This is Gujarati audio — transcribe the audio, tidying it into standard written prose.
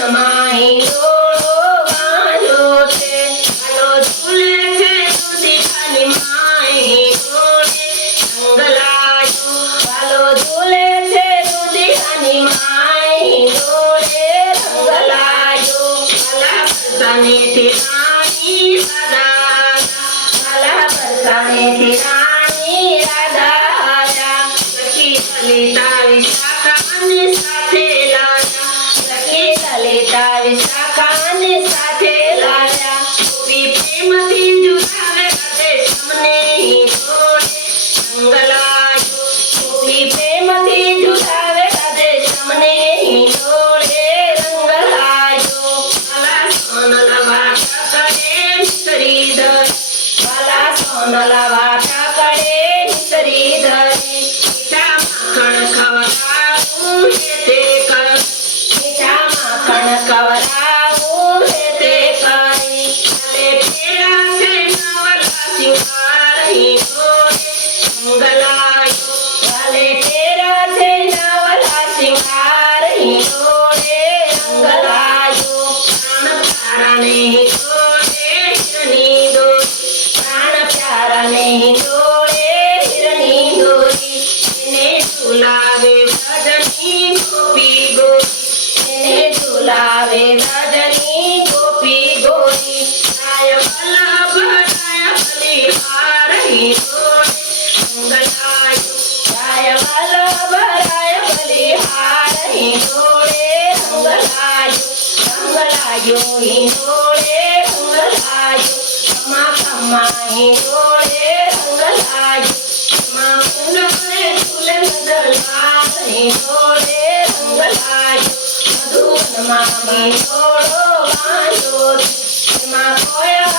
મધુવનમાં હિંડોળો બાંધ્યો છે. વાલો ઝૂલે છે દુધિયાની માય હિંડોળે રંગ લાગ્યો. વાલો ઝૂલે છે દુધિયાની માય હિંડોળે રંગ લાગ્યો. વાલા પરસાનેથી રાણી રાધા, વાલા પરસાનેથી રાણી રાધા આવ્યા. સખી લલિતા વિશાખાને સાથે લાવ્યા. સખી લલિતા વિશાખાને સાથે લાવ્યા. ગોપી પ્રેમથી ઝુલાવે રાધે શ્યામને હિંડોળે રંગ લાગ્યો. ગોપી પ્રેમથી ઝુલાવે રાધે શ્યામને હિંડોળે રંગ લાગ્યો. વાલા સોનલા વાટા કરે નિસરી ધરી, વાલા સોનલા વાટા કરે નિસરી ધરી. મીઠા માખણ ખવડાવું હે તે કર, મીઠા માખણ ખવડાવું હે તે કરી. વાલે ફેરા છે નવલા સિંગાર હિંડોળે રંગ લાગ્યો. વાલે ફેરા છે નવલા સિંગાર હિંડોળે રંગ લાગ્યો. પ્રાણ પ્યારાને હિંડોળે હિરની દોરી, પ્રાણ પ્યારાને હિંડોળે હિરની દોરી. એને ઝુલાવે વ્રજની ગોપી ગોરી, એને ઝુલાવે વ્રજની ગોપી ગોરી. રાય વલ્લભ રાય બલિહાર હિંડોળે રંગ લાગ્યો. રાય વલ્લભ રાય બલિહાર હિંડોળે રંગ લાગ્યો. રંગ લાગ્યો હિંડોળે રંગ લાગ્યો. ખમા ખમા હિંડોળે રંગ લાગ્યો. ખમા કુંડળે ઝૂલે મદનલાલ હિંડોળે રંગ લાગ્યો. મધુવનમાં હિંડોળો બાંધ્યો છે. એમાં કોયલ